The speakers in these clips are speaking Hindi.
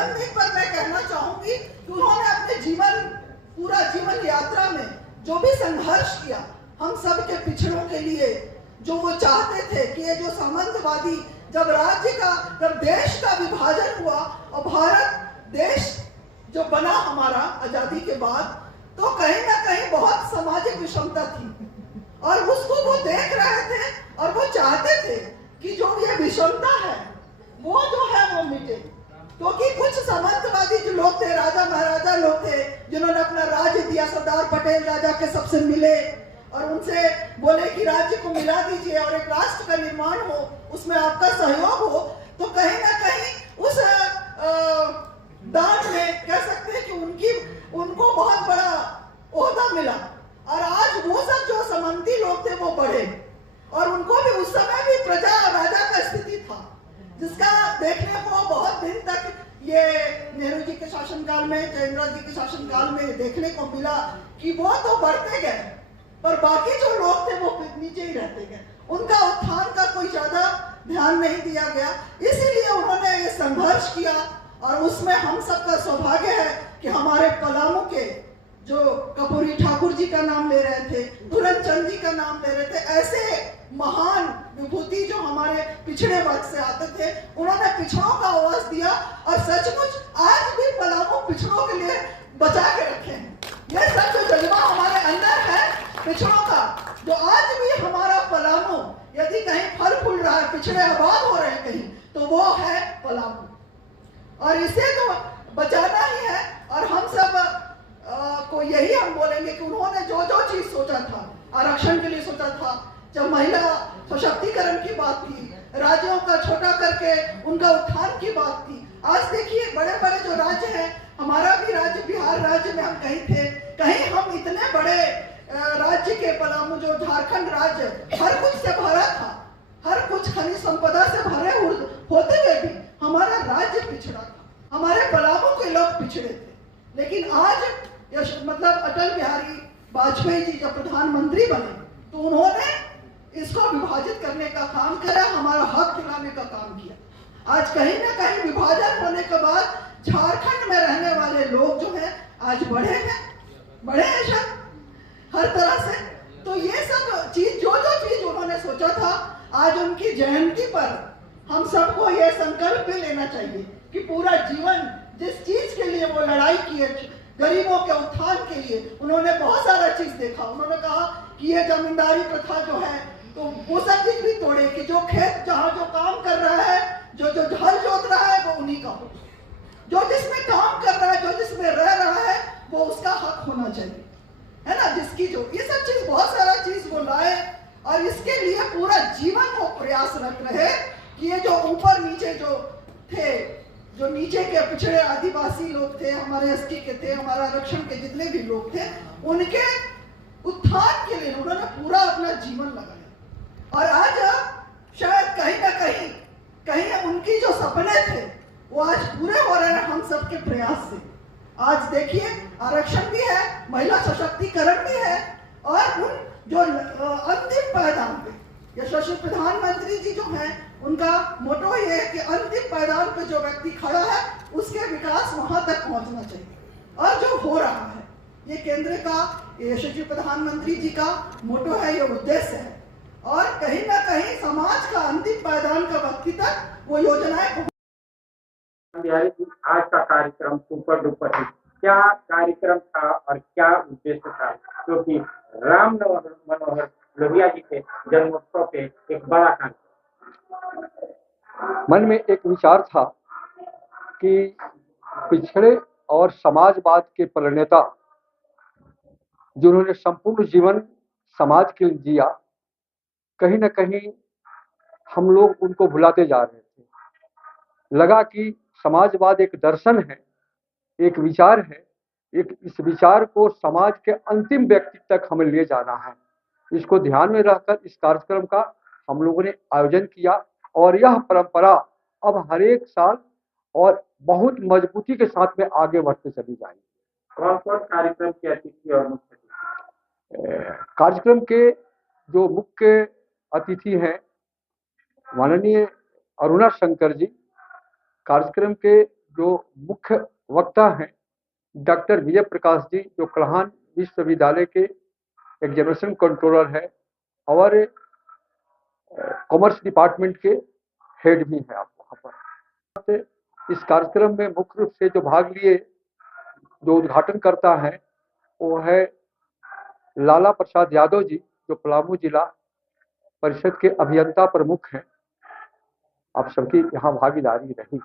जन्मदिन पर मैं कहना चाहूंगी कि उन्होंने अपने पूरा जीवन यात्रा में जो भी संघर्ष किया, हम सब के पिछड़ों के लिए, जो वो चाहते थे कि ये जो सामंतवादी, जब देश का विभाजन हुआ और भारत देश जो बना हमारा आजादी के बाद, तो कहीं ना कहीं बहुत सामाजिक विषमता थी और उसको वो देख रहे थे और वो चाहते थे कि जो ये विषमता है वो जो है वो मिटे। क्योंकि कुछ सामंतवादी जो लोग थे, राजा महाराजा लोग थे, जिन्होंने अपना राज्य दिया, सरदार पटेल राजा के सबसे मिले और उनसे बोले कि राज्य को मिला दीजिए और एक राष्ट्र का निर्माण हो, उसमें आपका सहयोग हो, तो कहीं ना कहीं उस दान में कह सकते हैं कि उनको बहुत बड़ा ओहदा मिला और आज वो सब जो सामंती लोग थे वो बढ़े और उनको भी उस समय भी प्रजा राजा का स्थिति था, जिसका देखने को बहुत दिन तक ये नेहरू जी के शासनकाल में, जयेंद्र जी के शासनकाल में देखने को मिला कि वो तो बढ़ते गए पर बाकी जो लोग थे वो नीचे ही रहते गए, उनका उत्थान का कोई ज्यादा ध्यान नहीं दिया गया। इसीलिए उन्होंने ये संघर्ष किया और उसमें हम सबका सौभाग्य है कि हमारे पलामू के जो कपूरी ठाकुर जी का नाम ले रहे थे, पूरन चंद जी का नाम ले रहे थे, ऐसे महान विभूति जो हमारे पिछड़े वर्ग से आते थे, उन्होंने पिछड़ों का आवाज दिया और सचमुच आज भी पलामू पिछड़ों के लिए बचा के रखे हैं। ये सब जो जज्बा हमारे अंदर है पिछड़ों का, जो आज भी हमारा पलामू यदि कहीं फल फूल रहा है, पिछड़े आबाद हो रहे हैं कहीं, तो वो है पलामू और इसे तो बचाना ही है। और हम सब को यही हम बोलेंगे कि उन्होंने जो जो चीज सोचा था, आरक्षण के लिए सोचा था, जब महिला सशक्तिकरण की बात थी, राज्यों का छोटा करके उनका उत्थान की बात थी, आज देखिए बड़े बड़े जो राज्य हैं, हमारा भी राज्य बिहार राज्य में हम कहीं थे, कहीं हम इतने बड़े राज्य के पलामू जो झारखंड राज्य हर कुछ से भरा था, हर कुछ खनिज संपदा से भरे होते हुए भी हमारा राज्य पिछड़ा था, हमारे पलामू के लोग पिछड़े थे। लेकिन आज मतलब अटल बिहारी वाजपेयी जी जब प्रधानमंत्री बने तो उन्होंने इसको विभाजित करने का काम किया, हमारा हक दिलाने का काम किया। आज कहीं ना कहीं विभाजन होने के बाद झारखंड में रहने वाले लोग जो हैं आज बढ़े हैं शायद हर तरह से। तो ये सब चीज जो चीज उन्होंने सोचा था, आज उनकी जयंती पर हम सबको ये संकल्प भी लेना चाहिए कि पूरा जीवन जिस चीज के लिए वो लड़ाई की है, गरीबों के उत्थान के लिए, उन्होंने बहुत सारा चीज देखा। उन्होंने कहा कि ये जमींदारी प्रथा जो है तो वो सब चीज भी तोड़े कि जो खेत जहाँ जो काम कर रहा है, जो हल जोत रहा है वो उन्हीं का हो, जो जिसमें काम कर रहा है, जो जिसमें रह रहा है वो उसका हक होना चाहिए, है ना, जिसकी जो ये सब चीज बहुत सारा चीज वो लाए और इसके लिए पूरा जीवन वो प्रयासरत रहे कि ये जो ऊपर नीचे जो थे, जो नीचे के पिछड़े आदिवासी लोग थे, हमारे एसटी के थे, हमारा आरक्षण के जितने भी लोग थे, उनके उत्थान के लिए उन्होंने पूरा अपना जीवन लगाया। और आज शायद कहीं ना कहीं उनकी जो सपने थे वो आज पूरे हो रहे हैं हम सबके प्रयास से। आज देखिए आरक्षण भी है, महिला सशक्तिकरण भी है और उन जो अंतिम पायदान पे यशस्वी प्रधानमंत्री जी जो हैं उनका मोटो ये है कि अंतिम पायदान पे जो व्यक्ति खड़ा है उसके विकास वहां तक पहुंचना चाहिए। और जो हो रहा है ये केंद्र का, यशस्वी प्रधानमंत्री जी का मोटो है, ये उद्देश्य है और कहीं ना कहीं समाज का अंतिम पायदान का व्यक्ति तक वो योजनाएं। बिहारी जी, आज का कार्यक्रम सुपर डुपर हिट, क्या कार्यक्रम था और क्या उद्देश्य था? क्योंकि राम मनोहर लोहिया जी के जन्मोत्सव पे एक बड़ा कार्यक्रम, मन में एक विचार था कि पिछड़े और समाजवाद के प्रणेता जिन्होंने संपूर्ण जीवन समाज के लिए जिया, कहीं ना कहीं हम लोग उनको भुलाते जा रहे थे। लगा कि समाजवाद एक दर्शन है, एक विचार है, इस विचार को समाज के अंतिम व्यक्ति तक हमें ले जाना है। इसको ध्यान में रखकर इस कार्यक्रम का हम लोगों ने आयोजन किया और यह परंपरा अब हर एक साल और बहुत मजबूती के साथ में आगे बढ़ते चली जाएगी। कौन कौन कार्यक्रम के अतिथि और मुख्य कार्यक्रम के जो मुख्य अतिथि हैं माननीय अरुणा शंकर जी, कार्यक्रम के जो मुख्य वक्ता हैं डॉक्टर विजय प्रकाश जी, जो कल्हान विश्वविद्यालय के एग्जामिनेशन कंट्रोलर है और कॉमर्स डिपार्टमेंट के हेड भी हैं आप वहाँ पर। इस कार्यक्रम में मुख्य रूप से जो भाग लिए, जो उद्घाटन करता है वो है लाला प्रसाद यादव जी, जो पलामू जिला परिषद के अभियंता प्रमुख हैं। आप सबकी यहाँ भागीदारी रही।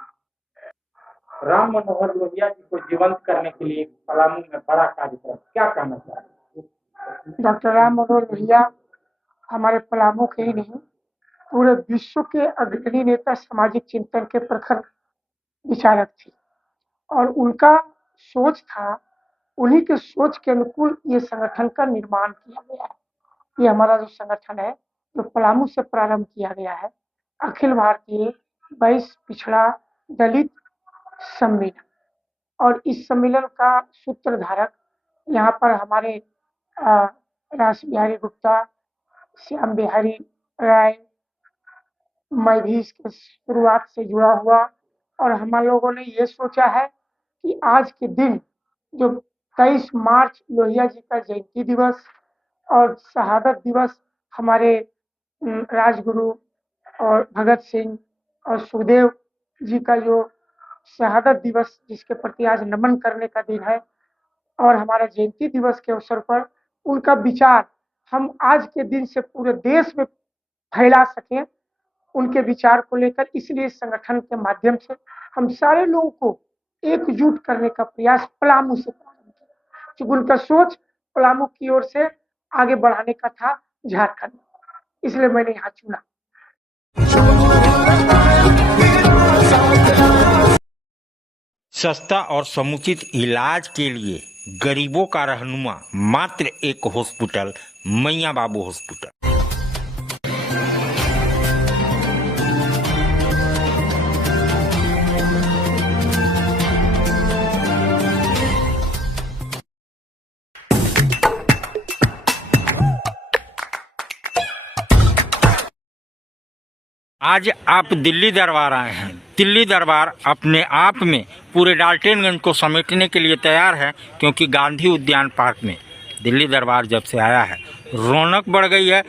राम मनोहर लोहिया जी को जीवंत करने के लिए पलामू में बड़ा कार्यक्रम, क्या कहना चाहिए? डॉक्टर राम मनोहर लोहिया हमारे पलामू के ही नहीं, पूरे विश्व के अग्रणी नेता, सामाजिक चिंतन के प्रखर विचारक थे और उनका सोच था, उन्हीं के सोच के अनुकूल ये संगठन का निर्माण किया गया है। ये हमारा जो संगठन है, जो पलामू से प्रारंभ किया गया है, अखिल भारतीय वैश्य पिछड़ा दलित सम्मेलन, और इस सम्मेलन का सूत्रधारक यहाँ पर हमारे रास बिहारी गुप्ता, श्याम बिहारी राय, मैं भी इसके शुरुआत से जुड़ा हुआ, और हम लोगों ने ये सोचा है कि आज के दिन जो 23 मार्च लोहिया जी का जयंती दिवस और शहादत दिवस, हमारे राजगुरु और भगत सिंह और सुखदेव जी का जो शहादत दिवस, जिसके प्रति आज नमन करने का दिन है, और हमारा जयंती दिवस के अवसर पर उनका विचार हम आज के दिन से पूरे देश में फैला सकें, उनके विचार को लेकर। इसलिए संगठन के माध्यम से हम सारे लोगों को एकजुट करने का प्रयास पलामू से प्रारंभ किया, क्योंकि उनका सोच पलामू की ओर से आगे बढ़ाने का था झारखंड, इसलिए मैंने यहाँ चुना। सस्ता और समुचित इलाज के लिए गरीबों का रहनुमा मात्र एक हॉस्पिटल, मैया बाबू हॉस्पिटल। आज आप दिल्ली दरबार आए हैं। दिल्ली दरबार अपने आप में पूरे डाल्टनगंज को समेटने के लिए तैयार है, क्योंकि गांधी उद्यान पार्क में दिल्ली दरबार जब से आया है रौनक बढ़ गई है।